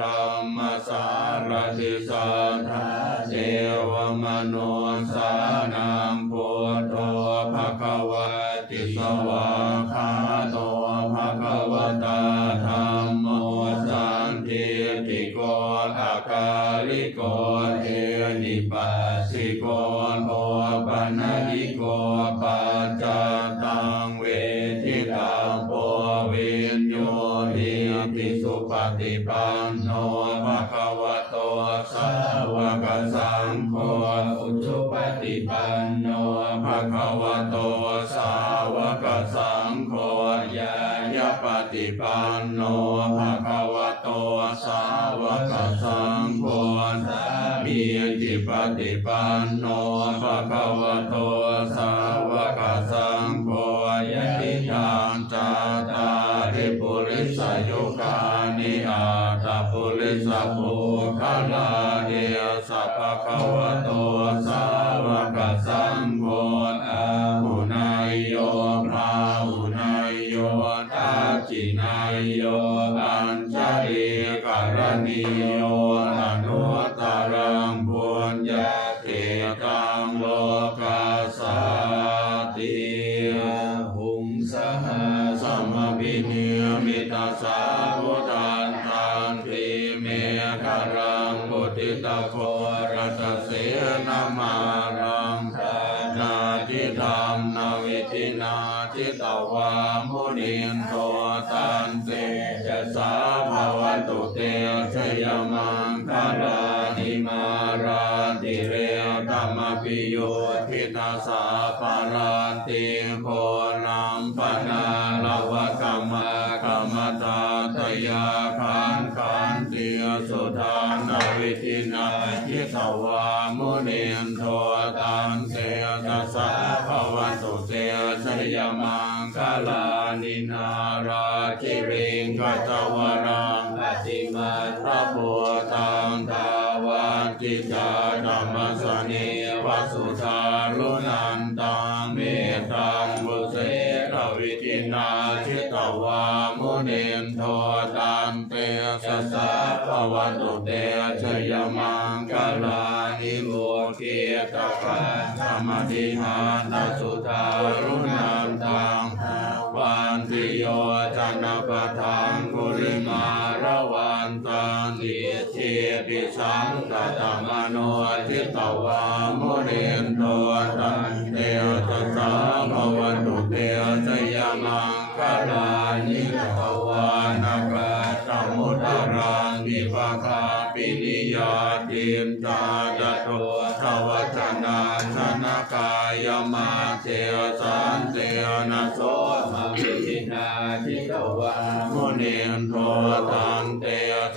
รมมสารติสัทธาเทวมนุสานังพุทโธภะคะวะติสวาคาโตภะคะวะตาธัมโมสันติติโกอาคาลิโกเอนิปัสสิโกโอปัญญิโกปัจจตัง ติสุปฏิปันโนภะคะวะโตสาวกสังโฆอุชุปฏิปันโนภะคะวะโตสาวกสังโฆยายาปฏิปันโนภะคะวะโตสาวกสังโฆสามีจิปฏิปันโนภะคะวะโตสา ริปุริสยุคานิอาตาปุริสภูคาลาเอสัพพะวะโตสาวกสังโฆอาหุนายโยภาหุนายโยตาจินายโยอัญชริกรณีโย นมิตาสาวุตันตันทิเมฆรังบุติตะโครัตเสนามารังทานาทิธรรมนาวิธินาทิตาวามุนินโทตันเตจะสาภาวตุเตชยมังคาลานิมาราติเรธรรมปิโยทิตาสาปาราติโคน ตาตยาคันคันเตียสุทานาวิธินาทิตวามุนินโทตันเตจะสาภวันตุเตชยมังคาลานินาราคิริงกัจวรังปฏิมาพระโพตังทาวันติจาธรรมสเนวสุธารุนันตังเมตังบุเสรวิทิ นาชิตวามุนินโทตันเตสสะภวันตุเตชยมังคลานิโมเกตกะธรรมทิหานาสุธารุนันตังวันติโยจันปะทังกุริมาระวันตังนิเทปิสังกตมโนทิตวามุนินโทตันเตสสะภวันตุ เตชยมังคลานิภวานากาสมุทารังวิภาคาปินิยาติมจาจโตทวัจนาชนะกายมาเทสันเตนะโสมวิทินาทิตวามุนินโทตันเต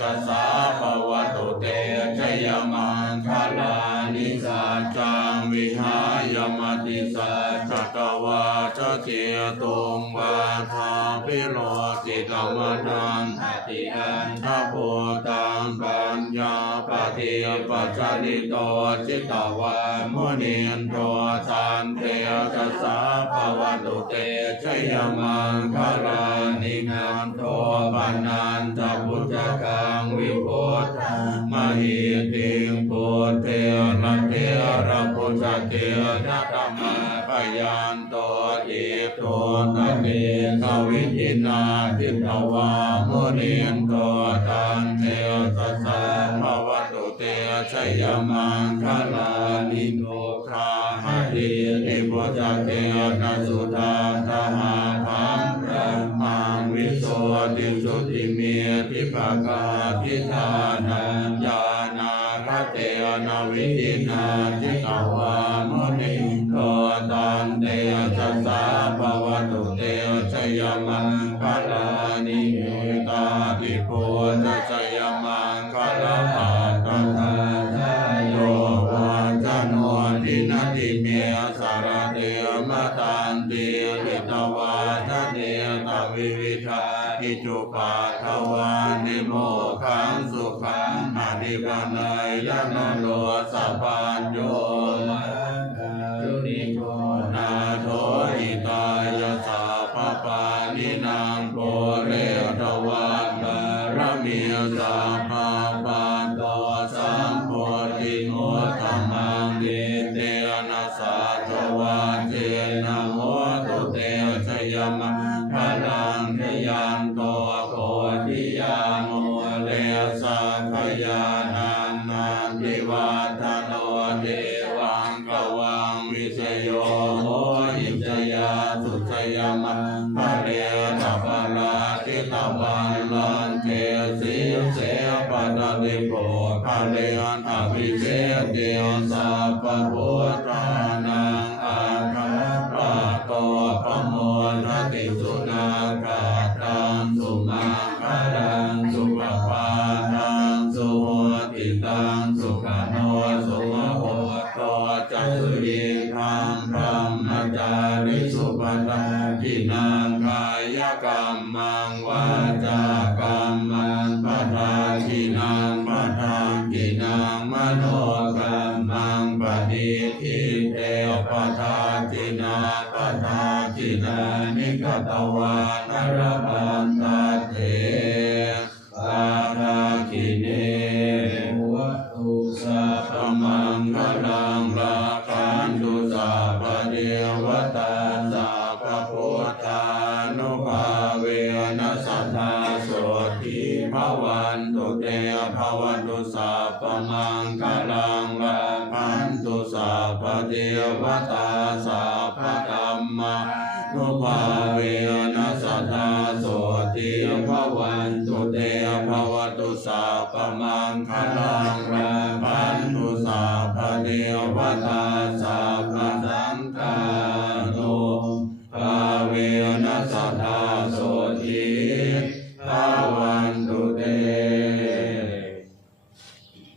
สัสสะภวตุเตชยมังคลานิสัจจังวิหายมิสัจจกวาจเจตุงวาทาพิโรติกรรมดังอติอันทโพตังปัญญาปฏิปัจจิโตจิตตวามุนินโทตันเตจัสสะภวตุเตชยมังคลานินันโทปนันตพุทธกังวิพุทธังมหิติงพุเทระเทระ พุทธเกนะธรรมปยันโตอิโตตเมกวิทินาทิตวามุนินโตตันเตสัสะภวตุเตชยมังคลานิโนคาหตินิพุทธเกนะสุตาทหาพัมระมังวิโสติสุติเมติภาคาทิธานัญญาณาคเตนะวิทินาทิ ตันเตจัสสะภวตุเตชยมังคลานิเมตาติโพจชยมังคลาภาตทาทายโยวาจโนทินาติเมสารเตมตันเตวิตวาทะเนตวิวิทาอิจุปาทวานิโมขังสุขังอนิพานายยนโลสัพพัญโยจุ สะทวาเทนะโมตุเตชยมะพลังทยัโตโพธิยาโมเลสะขยานันนันติวาโนเทวังกวังวิชโยโอิจยาสุชยมะพระเดชะพระทิตวันลันเทสิเสปะตะลิโพพระเดชะภิเศเดียวสัพพุทธาินังกายกรรมังวาจากรรมังปทาทินังปทาทินังมโนกรรมังปฏิทิเตปทาทินาปทาทินานิกตวานรบันตาเถปาราคิเนวัตุสัพมังคลังราคันตุสัพเทวตาสัพ ปะมังคลังวะพันตุสัพเทวตาสัพพธัมมานุภาเวนัสตาโสติภวันตุเตภวตุสัพมังคลังราพันตุสัพเทวตาสัพพสังฆา